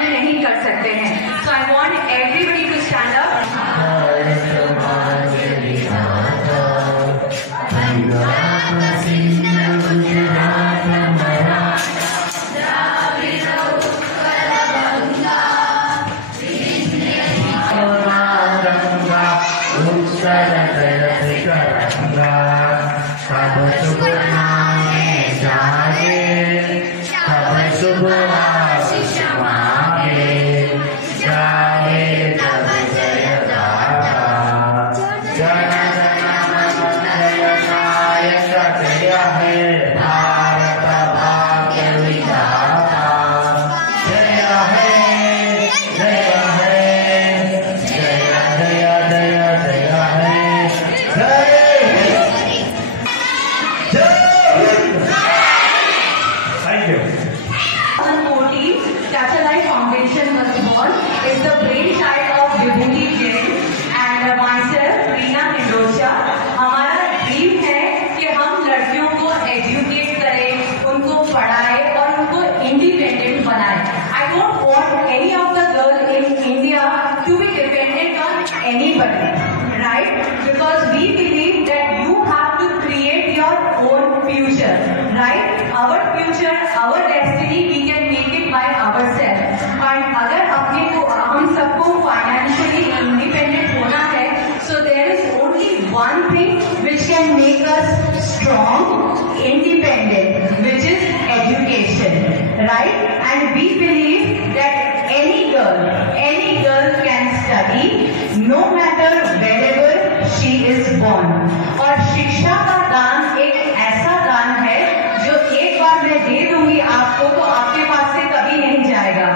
सामने नहीं कर सकते हैं। So I want everybody to stand up. और शिक्षा का दान एक ऐसा दान है जो एक बार मैं दे दूंगी आपको तो आपके पास से कभी नहीं जाएगा।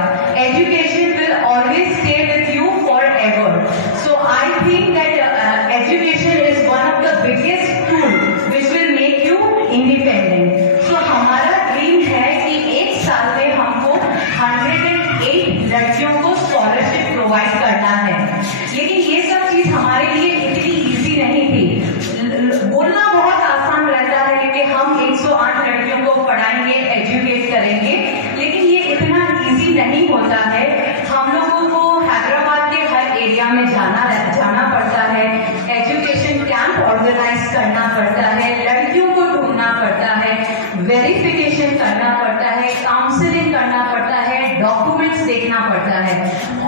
Education will always stay with you forever. So I think that education is one of the biggest tool which will make you independent. So हमारा ड्रीम है कि एक साल में हमको 108 लड़कियों को स्कॉलरशिप प्रोवाइड करना है। लेकिन ये सब चीज हमारे लिए इतनी इजी नहीं थी। बोलना बहुत आसान रहता है कि हम 108 लड़कियों को पढ़ाएंगे, एजुकेट करेंगे, लेकिन ये इतना इजी नहीं होता है। हम लोगों को हैदराबाद के हर एरिया में जाना पड़ता है, एजुकेशन कैंप ऑर्गेनाइज करना पड़ता है, लड़कियों को ढूंढना पड़ता है, वेरिफिकेशन करना पड़ता है, काउंसलिंग करना पड़ता है, डॉक्यूमेंट्स देखना पड़ता है,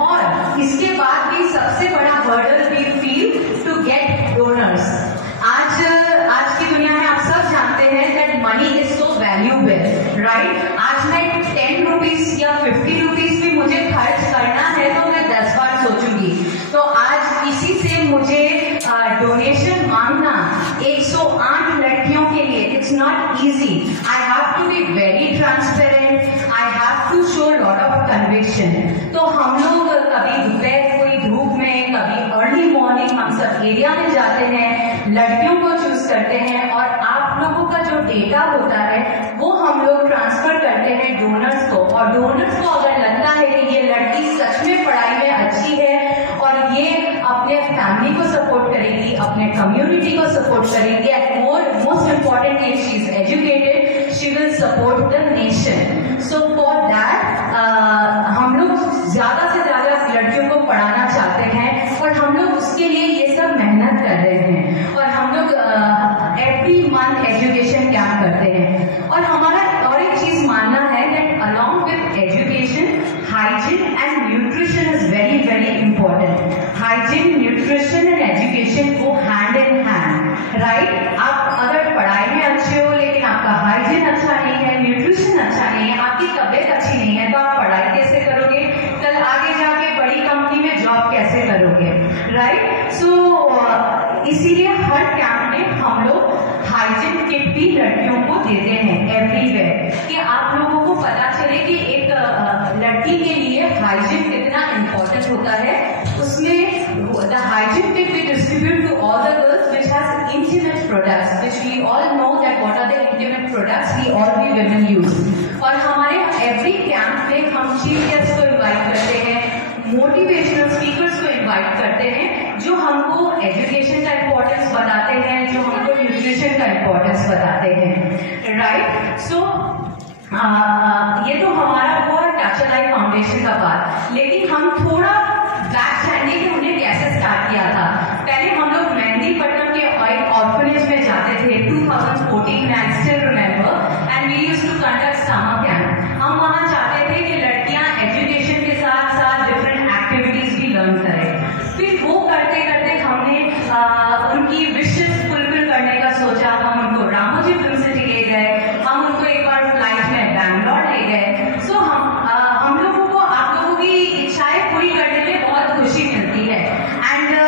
और इसके बाद भी सबसे बड़ा hurdle we feel to get donors. आज की दुनिया में आप सब जानते हैं that money is so valuable, right? आज मैं 10 रुपीज या 50 रुपीज भी मुझे खर्च करना है तो मैं 10 बार सोचूंगी। तो आज इसी से मुझे डोनेशन मांगना 108 लड़कियों के लिए it's not easy. I have to be very transparent, I have to show lot of conviction. तो हम लोग कभी दोपहर कोई धूप में, कभी अर्ली मॉर्निंग हम सब एरिया में जाते हैं, लड़कियों को चूज करते हैं, और आप लोगों का जो डेटा होता है वो हम लोग ट्रांसफर करते हैं डोनर्स को। और डोनर्स को अगर लगता है कि ये लड़की सच में पढ़ाई में अच्छी है और ये अपने फैमिली को सपोर्ट करेगी, अपने कम्युनिटी को सपोर्ट करेगी, and most important if she is educated she will support the nation. So for that हम लोग ज्यादा से ज्यादा लड़कियों को पढ़ाना चाहते हैं और हम लोग उसके लिए ये सब मेहनत कर रहे हैं। और हम लोग एवरी मंथ एजुकेशन कैंप करते हैं। और हमारा और एक चीज मानना है that along with education, hygiene and nutrition is very very important. Hygiene, nutrition and education को हैंड इन हैंड, राइट? आप अगर पढ़ाई में अच्छे हो लेकिन आपका हाइजीन अच्छा नहीं है, न्यूट्रिशन अच्छा नहीं है, आपकी तबीयत अच्छी नहीं है, तो आप पढ़ाई कैसे करोगे? कल आगे जाके बड़ी कंपनी में जॉब कैसे करोगे, राइट? सो इसीलिए हर कैंप में हम लोग हाइजीन किट भी लड़कियों को देते हैं एवरीवेयर, कि आप लोगों को पता चले कि एक लड़की के लिए हाइजीन कितना इम्पोर्टेंट होता है। उसमें the hygiene kit we distribute to all the girls which has intimate products, which we all know that what are the intimate products we all we women use. और हमारे एवरी कैंप में हम chief guest को invite करते हैं, motivational speakers को invite करते हैं, जो हमको एजुकेशन का इम्पोर्टेंस बताते हैं, जो हमको न्यूट्रिशन का इम्पोर्टेंस बताते हैं, राइट? सो ये तो हमारा हुआ टच लाइफ फाउंडेशन का पार्ट, लेकिन हम थोड़ा बैक जाएंगे कि उन्हें कैसे स्टार्ट किया था। पहले हम लोग मेहंदीपट्टनम के एक ऑर्फनेज में जाते थे 2014 में, I still remember, and we used to conduct summer camp. हम वहां चाहते थे कि लड़कियां एजुकेशन के साथ साथ डिफरेंट एक्टिविटीज भी लर्न करें। फिर वो करते करते हमने उनकी विशेष फुलफिल करने का सोचा। हम उनको रामोजी फिल्म सिटी ले गए, हम उनको एक बार फ्लाइट में बैंगलोर ले गए। सो हम लोगों को आप लोगों की इच्छाएं पूरी करने में बहुत खुशी मिलती है। एंड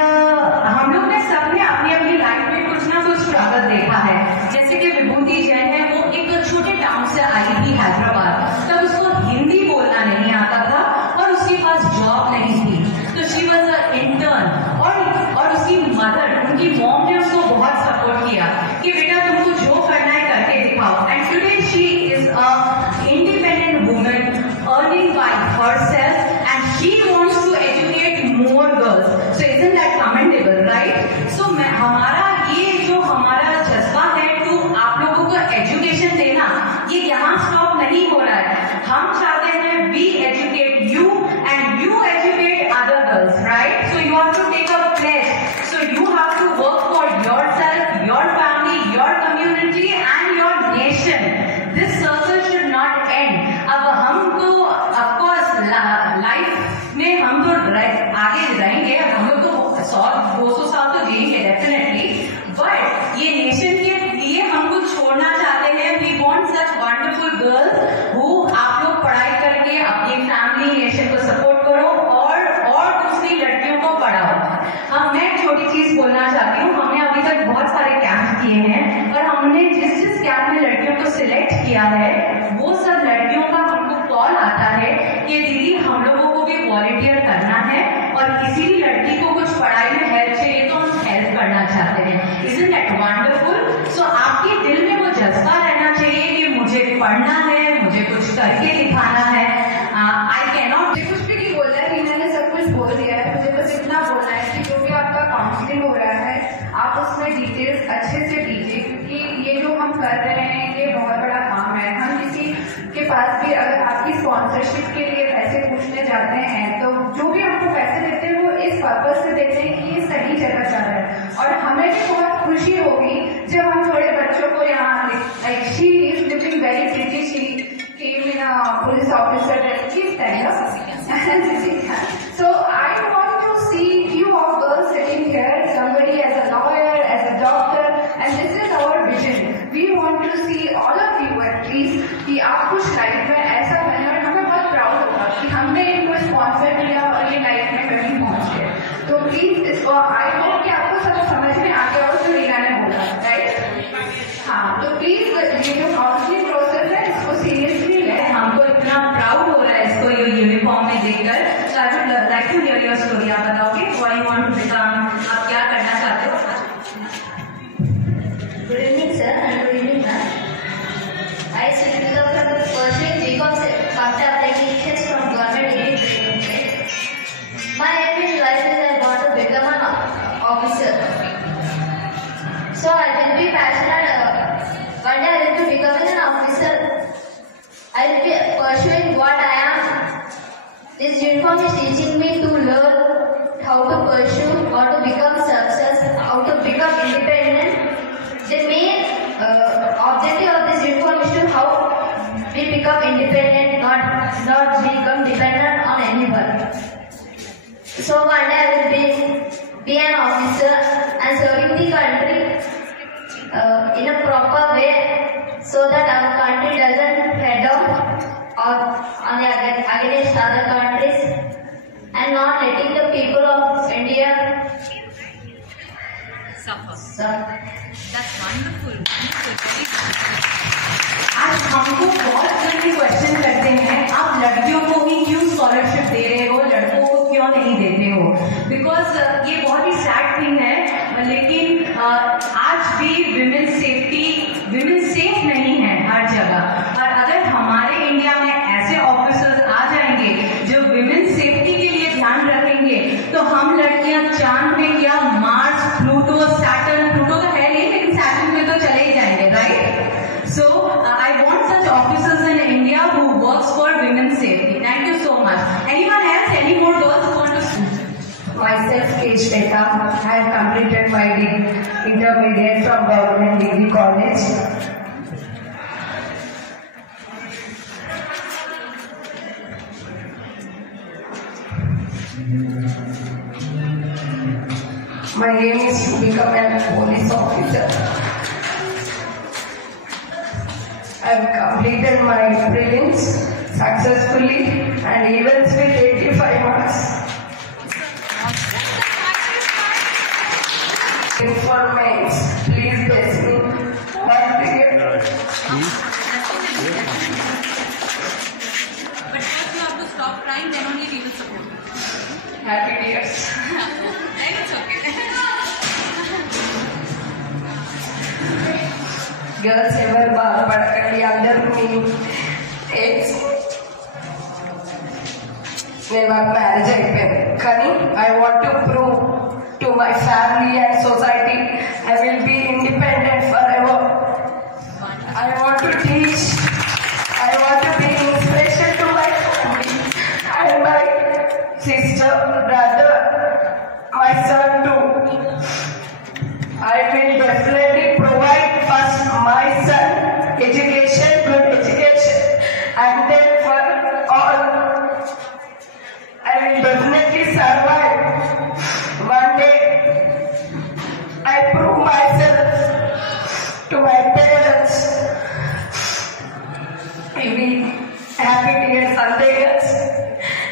हम लोग ने सबने अपनी अपनी लाइफ में कुछ ना कुछ स्वागत देखा है। जैसे कि विभूति जैन है, वो एक छोटे टाउन से आई थी हैदराबाद, तब उसको हिंदी बोलना नहीं आता था और उसके पास जॉब नहीं थी, तो शी वॉज अ इंटर्न। और उसकी मदर, उनकी मॉम ने उसको बहुत सपोर्ट किया कि बेटा तुमको जो करना है करके दिखाओ। And today she is a independent woman earning by herself and she wants to educate more girls. So isn't that commendable, right? So हमारा ये जो हमारा जज्बा है टू आप लोगों को एजुकेशन देना, ये यहाँ स्टॉप नहीं हो रहा है। हम चाहते हैं we educate you and you educate other girls, right? So you have to take a pledge. So you have to work for yourself, your family, your community and your nation. This circle should not end. अब हम तो of course life में हम तो आगे रहेंगे, हम लोग तो 100-200 साल तो जिएंगे डेफिनेटली, बट ये नेशन के लिए हम कुछ छोड़ना चाहते हैं। We want such wonderful girls who आप लोग पढ़ाई करके अपनी फैमिली नेशन को सपोर्ट करो और दूसरी लड़कियों को पढ़ाओ। हाँ, मैं एक छोटी चीज बोलना चाहती हूँ। हमने अभी तक बहुत सारे कैंप किए हैं और हमने जिस कैंप में लड़कियों को सिलेक्ट किया है, वो सब लड़कियों का हमको कॉल आता है कि दीदी हम लोगों को भी वॉलंटियर करना है और किसी भी लड़की को कुछ पढ़ाई में हेल्प चाहिए तो हम हेल्प करना चाहते हैं। Isn't that wonderful? So आपके दिल में वो जज्बा रहना चाहिए कि मुझे पढ़ना है, मुझे कुछ करके दिखाना है। आई कैनॉट कुछ भी नहीं बोलना है, मैंने सब कुछ बोल दिया है। मुझे बस इतना बोलना है कि जो भी आपका काउंसलिंग हो रहा है आप उसमें डिटेल्स अच्छे से दीजिए, क्योंकि ये जो हम कर रहे हैं ये बहुत बड़ा काम है। हम किसी के पास भी अगर आपकी स्पॉन्सरशिप के लिए पैसे पूछने जाते हैं तो जो भी हमको पैसे देते हैं वो इस पर्पज से देते हैं कि ये सही जगह जा रहा है। और हमें भी बहुत खुशी होगी जब हम थोड़े बच्चों को यहाँ like she is looking very pretty, she came in a police officer and please stand up. So I want to see few of girls sitting here, somebody as a lawyer, as a doctor, and this is our vision. We want to see all of you at least कि आप कुछ life में ऐसा बने और हमें बहुत proud होगा कि हमने इनको स्पॉन्सर किया और ये लाइफ में कभी पहुंच गए। तो प्लीज इसको आई होप कि आपको सब समझ में आ गया हो जो रीना ने बोला, राइट? हाँ, तो प्लीज ये जो काउंसलिंग प्रोसेस है इसको सीरियसली लें। हमको इतना प्राउड हो रहा है इसको ये यूनिफॉर्म में देखकर। So I would like to hear your story. आप बताओगे what you want to become, आप क्या करना चाहते हो? Good evening sir and good evening ma'am. I Sunita from pursuing BCom after applications from government agencies. My aim in life is I want to become an officer. So I will be passionate. One day I will be becoming an officer. I will be pursuing what I am. This uniform is teaching me to learn how to pursue, how to become success, how to become independent. The main objective of this uniform is to how we become independent, not become dependent on anyone. So one day I will be an officer and serving the country in a proper way, so that our country doesn't head off or against other countries, and not letting the people of India suffer. That's wonderful. आज हमको बहुत जल्दी question करते हैं, आप लड़कियों को ही क्यों स्कॉलरशिप दे रहे हो, लड़कों को क्यों नहीं देते हो? बिकॉज ये बहुत ही सैड थिंग है, लेकिन आज भी विमेन सेफ नहीं है हर जगह। और अगर हमारे इंडिया में ऐसे ऑफिसर्स आ जाएंगे जो विमेन सेफ्टी के लिए ध्यान रखेंगे, तो हम लड़कियां चांद में क्या, मार्स, प्लूटो, सैटर्न, प्लूटो तो है नहीं लेकिन सैटर्न में तो चले ही जाएंगे, right? So I want such officers in India who works for women's safety. completed my intermediate from Government Degree College. My aim is to become a police officer. I have completed my prelims successfully and events with 85 marks. For mates, please bless me. But first you have to stop crying, then only we will support you. Happy tears. Then it's okay. Girls ever బాధపడకండి అందరూ మీ age నేను నాకు marriage అయిపోయింది కానీ I want to prove to my family and society I will be independent forever I want to teach I want to be inspiration to my family and my sister brother my son too I will definitely provide first my son education, good education, and then for all, I will definitely survive. One day, I prove myself to my parents. Maybe happy tears, Sunday girls.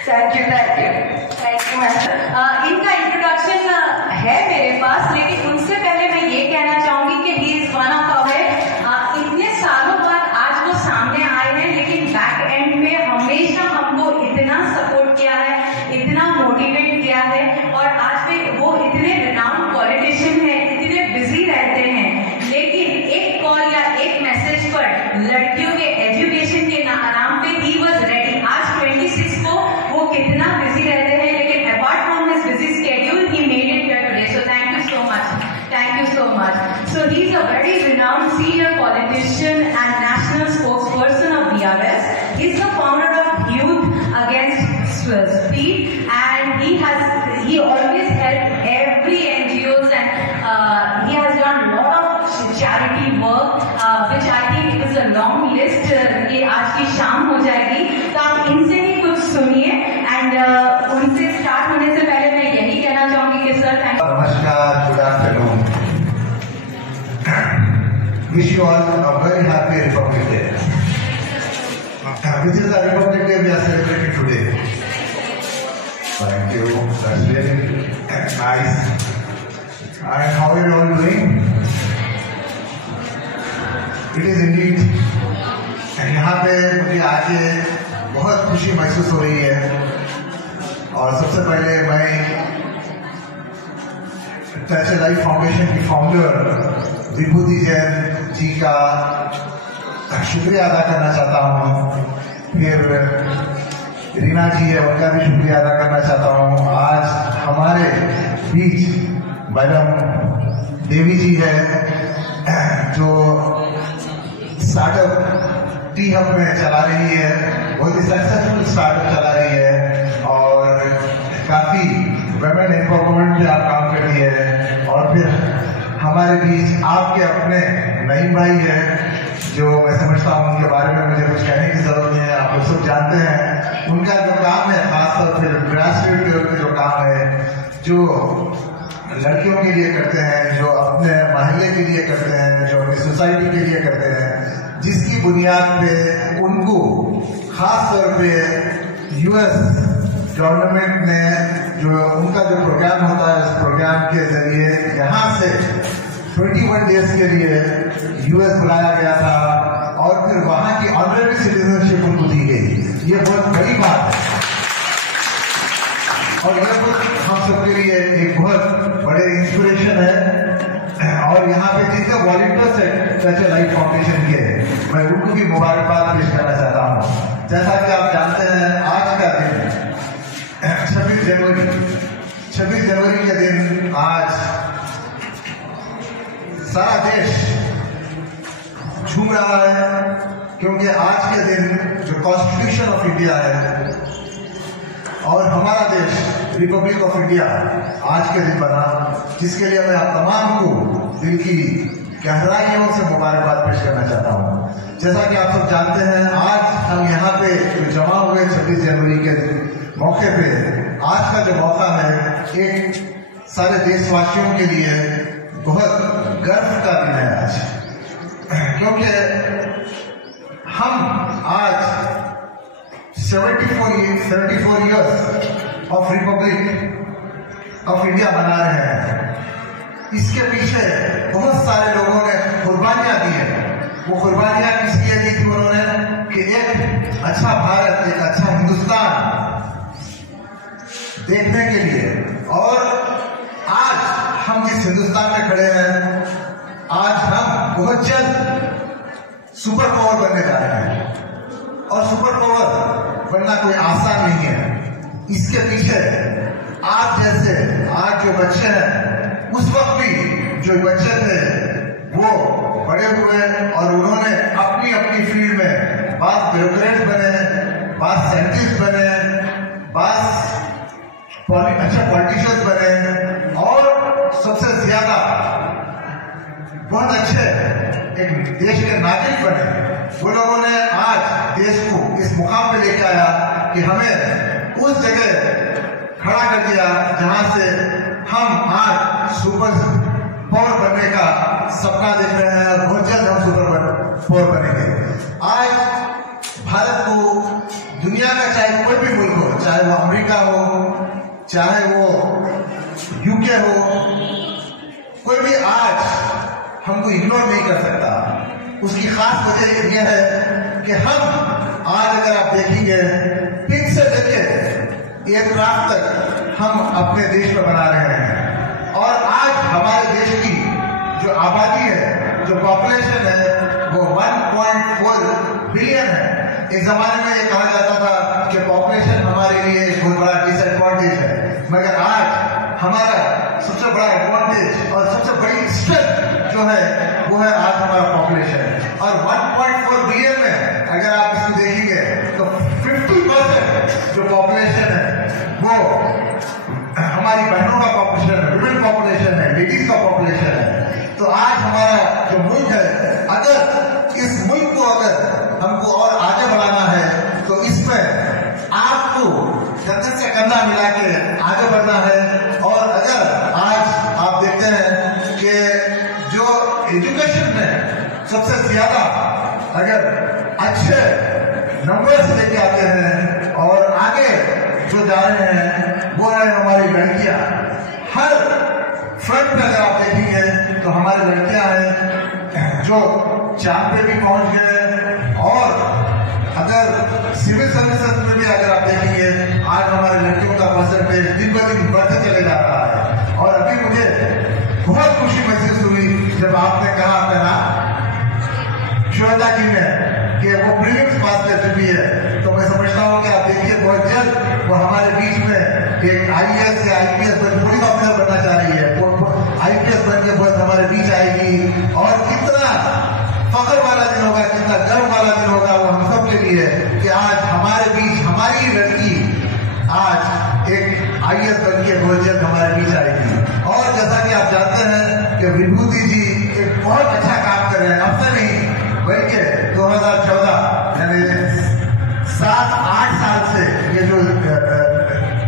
Thank you, ma'am. इनका introduction है मेरे पास, लेकिन उनसे पहले मैं ये कहना चाहूंगी कि he is one of our इतने सालों बाद आज वो सामने आए हैं, लेकिन बैक एंड में हमेशा हमको इतना सपोर्ट किया है, इतना मोटिवेट किया है, और आज भी वो इतने रिनाउंड पॉलिटिशियन हैं, इतने बिजी रहते हैं, लेकिन एक कॉल या एक मैसेज पर लड़कियों के एजुकेशन के नाम पे ही वॉज रेडी। आज 26 को वो कितना बिजी रहते हैं, लेकिन apart from his busy schedule he made it here today. So thank you so much, thank you so much. So he is a very renowned senior politician and national spokesperson of BRS. He is the founder of Youth Against Speed, and he always helped every NGOs, and he has done a lot of charity work, which I think is a long list. ये आज की शाम हो जाएगी, तो आप इनसे ही कुछ सुनिए, एंड उनसे स्टार्ट होने से पहले मैं यही कहना चाहूंगी कि sir thank you. Namaskar, good afternoon. Wish you all a very happy Republic Day. Which is the Republic Day we are celebrating today. Thank you. That's really nice. And how are you all doing? It is indeed. यहाँ पे मुझे आके बहुत खुशी महसूस हो रही है, और सबसे पहले मैं टच ए लाइफ फाउंडेशन की फाउंडर विभूति जैन जी का शुक्रिया अदा करना चाहता हूँ। फिर रीना जी है, उनका भी शुक्रिया अदा करना चाहता हूँ। आज हमारे बीच मैडम देवी जी है, जो स्टार्टअप टी हब में चला रही है, बहुत ही सक्सेसफुल स्टार्टअप चला रही है, और काफी वुमेन एम्पावरमेंट में आप काम करती है। और फिर हमारे बीच आपके अपने नईम भाई है, जो मैं समझता हूँ उनके बारे में मुझे कुछ कहने की जरूरत नहीं है, आप लोग सब जानते हैं उनका जो काम है, खासतौर पर ग्रासरूट लेवल पे जो काम है, जो लड़कियों के लिए करते हैं, जो अपने महल्ले के लिए करते हैं, जो अपनी सोसाइटी के लिए करते हैं, जिसकी बुनियाद पे उनको खास तौर पे यूएस गवर्नमेंट ने जो उनका जो प्रोग्राम होता है, इस प्रोग्राम के जरिए यहाँ से 21 डेज के लिए यूएस बुलाया गया था, और फिर वहाँ की ऑनरेरी सिटीजनशिप उनको दी गई। ये बहुत बड़ी बात है, और यह हम सबके लिए एक बहुत बड़े इंस्पिरेशन है। और यहाँ पे जितने वॉलंटियर्स है टच ए लाइफ फाउंडेशन के, मैं उनको भी मुबारकबाद पेश करना चाहता हूँ। जैसा कि आप जानते हैं, आज का दिन 26 जनवरी के दिन आज सारा देश झूम रहा है, क्योंकि आज के दिन जो कॉन्स्टिट्यूशन ऑफ इंडिया है और हमारा देश रिपब्लिक ऑफ इंडिया आज के दिन बना, जिसके लिए मैं आप तमाम को दिल की गहराइयों से मुबारकबाद पेश करना चाहता हूँ। जैसा कि आप सब जानते हैं, आज हम यहाँ पे जो जमा हुए 26 जनवरी के मौके पे, आज का जो मौका है एक सारे देशवासियों के लिए बहुत गर्व का दिन है आज, क्योंकि हम आज 74 years of Republic of India मना रहे हैं। इसके पीछे बहुत सारे लोगों ने कुर्बानियां दी हैं। वो कुर्बानियां किस लिए दी थी उन्होंने, कि एक अच्छा भारत, एक अच्छा हिंदुस्तान देखने के लिए। और आज हम जिस हिंदुस्तान में खड़े हैं, आज हम बहुत जल्द सुपर पावर बनने जा रहे हैं, और सुपर पावर बनना कोई आसान नहीं है। इसके पीछे आप जैसे आज जो बच्चे हैं, उस वक्त भी जो बच्चे थे वो बड़े हुए और उन्होंने अपनी अपनी फील्ड में बाद ब्यूरोक्रेट बने, बाद साइंटिस्ट बने, बाद अच्छा पॉलिटिशियंस बने, और सबसे ज्यादा बहुत अच्छे एक देश के नागरिक बने। वो लोगों ने आज देश को इस मुकाम पे लेके आया कि हमें उस जगह खड़ा कर दिया जहां से हम आज सुपर पावर बनने का सपना देख रहे हैं, और बहुत जल्द हम सुपर पावर बनेंगे। आज भारत को दुनिया का चाहे कोई भी मुल्क हो, चाहे वो अमेरिका हो, चाहे वो यूके हो, कोई भी आज हमको इग्नोर नहीं कर सकता। उसकी खास वजह यह है कि हम आज अगर आप देखेंगे पिंक से लेके एयरक्राफ्ट तक हम अपने देश में बना रहे हैं। और आज हमारे देश की जो आबादी है, जो पॉपुलेशन है, वो 1.4 बिलियन है। एक जमाने में ये कहा जाता था कि पॉपुलेशन हमारे लिए एक बहुत बड़ा डिसएडवांटेज है, मगर आज हमारा सबसे बड़ा एडवांटेज और सबसे बड़ी स्ट्रेंथ जो है वो है आज हमारा पॉपुलेशन। और 1.4 बिलियन में अगर आप इसको देखेंगे तो 50% जो पॉपुलेशन है वो हमारी बहनों का पॉपुलेशन है, विमेन पॉपुलेशन है, लेडीज का पॉपुलेशन है। तो आज हमारा जो मुल्क है, अगर इस मुल्क को अगर हमको और आगे बढ़ाना है तो इसमें आपको कंधे से कंधा मिला के आगे बढ़ना है। और अगर आज आप देखते हैं कि जो एजुकेशन में सबसे ज्यादा अगर अच्छे नंबर्स लेके आते हैं और आगे जो जा रहे हैं वो है हमारी लड़कियां। हर फ्रंट पे अगर आप देखेंगे तो हमारी लड़कियां हैं जो चांद पे भी पहुंच गए, और अगर सिविल सर्विसेज में भी अगर आप देखेंगे आज हमारे लड़कियों का परसेंटेज दिन ब दिन बढ़ते चले जा रहा है। और अभी मुझे बहुत खुशी महसूस हुई जब आपने कहा अपना नाम श्वेता जी ने कि वो प्रीलिम्स पास कर चुकी है। तो मैं समझता हूँ कि आप देखिए बहुत जल्द वो हमारे बीच में एक IAS या IPS पुलिस ऑफिसर बनना चाह रही है, IPS बन के बहुत हमारे बीच आएगी। और कितना फख्र वाला दिन होगा, कितना गर्व वाला दिन होगा वो हम सब के लिए कि आज हमारे बीच हमारी लड़की आज एक IAS बन के बहुत जल्द हमारे बीच आएगी। और जैसा कि आप जानते हैं कि विभूति जी एक बहुत अच्छा काम कर रहे हैं, अब से नहीं बल्कि 2014 यानी 7-8 साल से, ये जो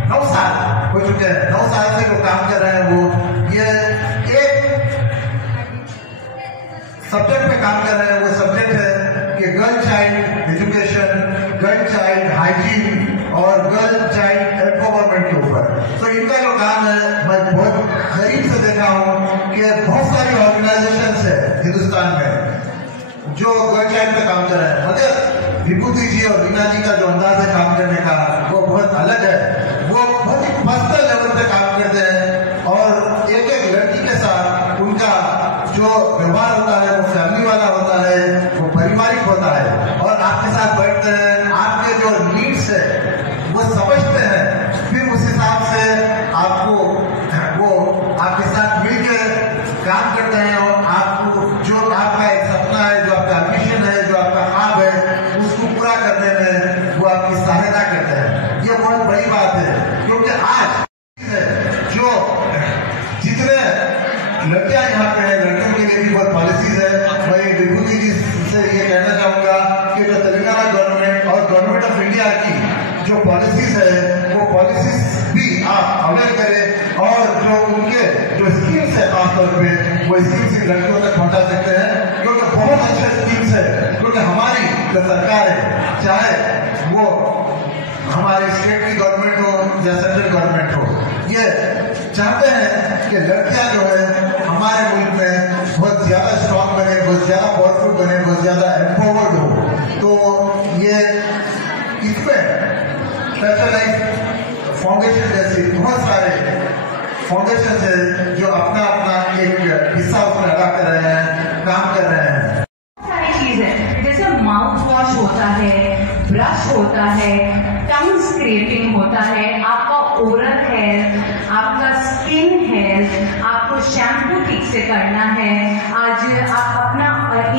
9 साल हो चुके हैं, 9 साल से जो काम कर रहे हैं वो ये एक सब्जेक्ट पे काम कर रहे हैं। वो सब्जेक्ट है कि girl child education, girl child hygiene और गर्ल चाइल्ड एम्पावरमेंट के ऊपर। तो इनका जो काम है मैं बहुत करीब से देखा हूँ कि बहुत सारी ऑर्गेनाइजेशन है हिंदुस्तान में जो गर्ल चाइल्ड पे काम कर रहे हैं, मगर विभूति जी और रीना जी का जो अंदाज है काम करने का वो बहुत अलग है। वो बहुत ही पर्सनल लेवल पे काम करते हैं और एक एक लड़की के साथ उनका जो व्यवहार होता है वो फैमिली वाला होता है, वो पारिवारिक होता है। और आपके साथ बैठते हैं, आपके जो नीड्स है वो समझते हैं, फिर उस हिसाब से आपको वो आपके साथ मिलकर काम करते हैं और आपको जो आपका एक सपना है, जो आपका मिशन है, जो आपका ख्वाब है, उसको पूरा करने में वो आपकी सहायता करते हैं। ये बहुत बड़ी बात है, क्योंकि आज लड़कियां यहाँ पे है, लड़कियों के लिए भी बहुत पॉलिसीज है। मैं विभूति जी से ये कहना चाहूंगा कि जो तेलंगाना गवर्नमेंट और गवर्नमेंट ऑफ इंडिया की जो पॉलिसीज है वो पॉलिसीज भी आप अवेयर करें और जो उनके जो स्कीम्स है खासतौर पे वो स्कीम्स लड़कियों तक पहुंचा सकते हैं, क्योंकि बहुत अच्छे स्कीम्स है। क्योंकि हमारी जो सरकार है, चाहे वो हमारी स्टेट की गवर्नमेंट हो या सेंट्रल गवर्नमेंट हो, ये चाहते हैं कि लड़कियां जो है हमारे मुल्क में बहुत ज्यादा स्ट्रांग बने, बहुत ज्यादा पावरफुल बने, बहुत ज्यादा एम्पावर्ड हो। तो ये इसमें स्पेशलाइज फाउंडेशन जैसी बहुत सारे फाउंडेशन है जो अपना अपना एक हिस्सा उसमें अदा कर रहे हैं, काम कर रहे हैं। सारी चीजें जैसे माउथ वॉश होता है, ब्रश होता है, टंग स्क्रैपिंग होता है, आपका ओरल हेल्थ, आपका स्किन हेल्थ, आपको शैम्पू ठीक से करना है, आज आप अपना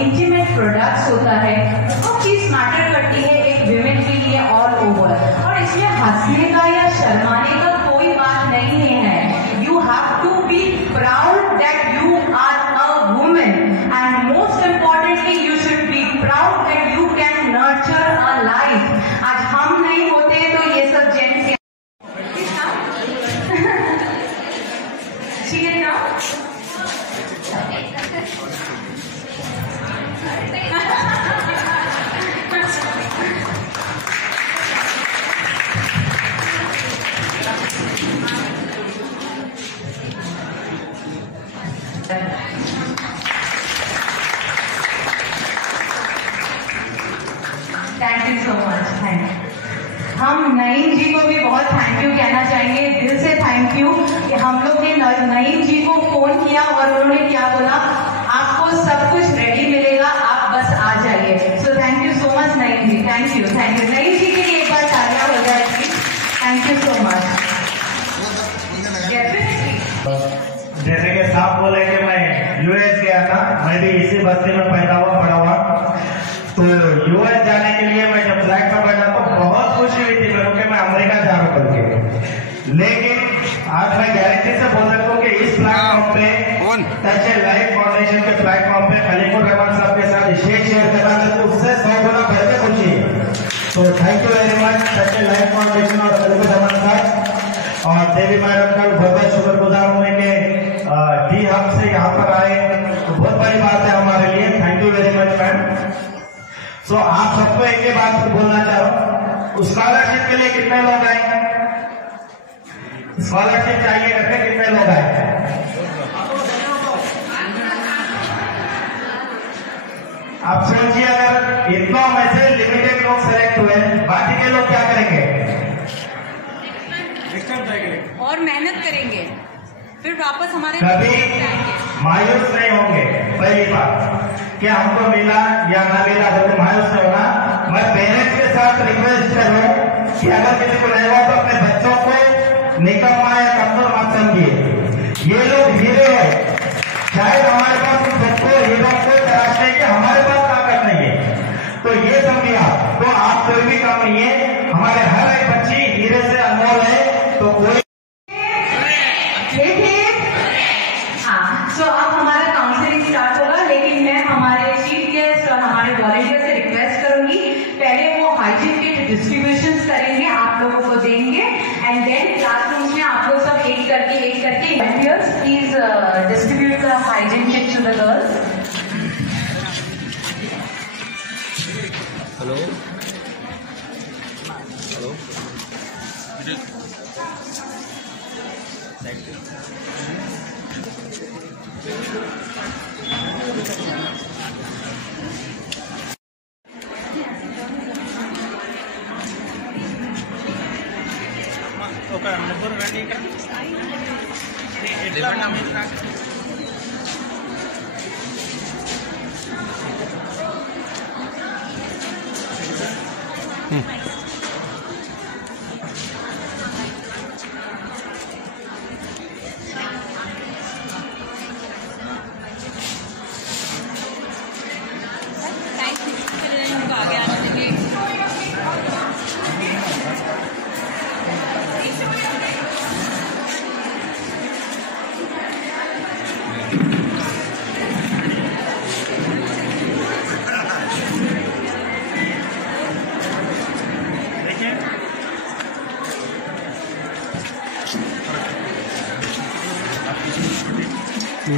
इंटीमेट प्रोडक्ट्स होता है, बहुत चीज मैटर करती है एक विमेन के लिए ऑल ओवर। और इसमें हंसने का या शर्माने का कोई बात नहीं है। You have to be proud that you are a women and most importantly you should be proud that you can nurture a life. आज हम नहीं होते तो ये सब gents thank you so much. Thank you. हम नईम जी को भी बहुत थैंक यू कहना चाहेंगे, दिल से थैंक यू कि हम लोग ने नईम जी को फोन किया और उन्होंने क्या बोला, आपको सब कुछ रेडी मिलेगा, आप बस आ जाइए। So thank you so much Naeem ji, thank you. Thank you Naeem ji के लिए एक बार तालियां हो जाए please. Thank you so much. जैसे कि साहब बोले कि मैं यूएस गया था, मैं भी इसी बस्ती में पैदा हुआ बड़ा हुआ, तो यूएस जाने के लिए मैं जब फ्लाइट में बैठा तो बहुत खुशी हुई थी मेरे को मैं अमेरिका जा रहा हूँ करके। लेकिन आज मैं गारंटी से बोल सकता हूँ कि इस प्लेटफॉर्म पे टच ए लाइफ फाउंडेशन के प्लेटफॉर्म पे खलीफुर रहमान साहब के साथ स्टेज शेयर करना तो उससे 100 गुना बढ़ के खुशी है। तो thank you very much touch A life foundation और खलीफुर रहमान साहब और देवी मैडम का बहुत बहुत शुक्रगुजार हूँ कि डी हम से यहाँ पर आए, तो बहुत बड़ी बात है हमारे लिए। Thank you very much ma'am. So आप सबको एक ही बात बोलना चाहो, स्कॉलरशिप के लिए कितने लोग आए, स्कॉलरशिप चाहिए करके कितने लोग आए? आप सोचिए अगर इतना में से लिमिटेड लोग सेलेक्ट हुए, बाकी के लोग क्या करेंगे? और मेहनत करेंगे, फिर वापस हमारे कभी मायूस नहीं होंगे। पहली बात कि हमको मिला या ना मिला तो मायूस नहीं होना। मैं पेरेंट्स के साथ रिक्वेस्ट कर रहा हूँ कि अगर किसी को नहीं हुआ तो अपने बच्चों को निकम्मा या कमजोर मत समझिए। ये लोग हीरो है, शायद हमारे पास उन सबको हीरो को तराशने की हमारे पास ताकत नहीं है, तो ये समझिए आप। तो आप कोई भी काम नहीं है, हमारे हर एक बच्ची हीरे से अनमोल है। तो कोई तो अब हमारा काउंसलिंग स्टार्ट होगा, लेकिन मैं हमारे चीफ गेस्ट और हमारे वॉलंटियर से रिक्वेस्ट करूंगी, पहले वो हाइजीन किट डिस्ट्रीब्यूशन करेंगे, आप लोगों को देंगे एंड देन क्लासरूम में आप लोग सब एक करके volunteers please distribute the hygiene kit to the girls. Hello hello ఒక ముగ్గురు రండి ఇక్కడ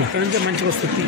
అక్కడ నుంచి మంచిగా వస్తుంది.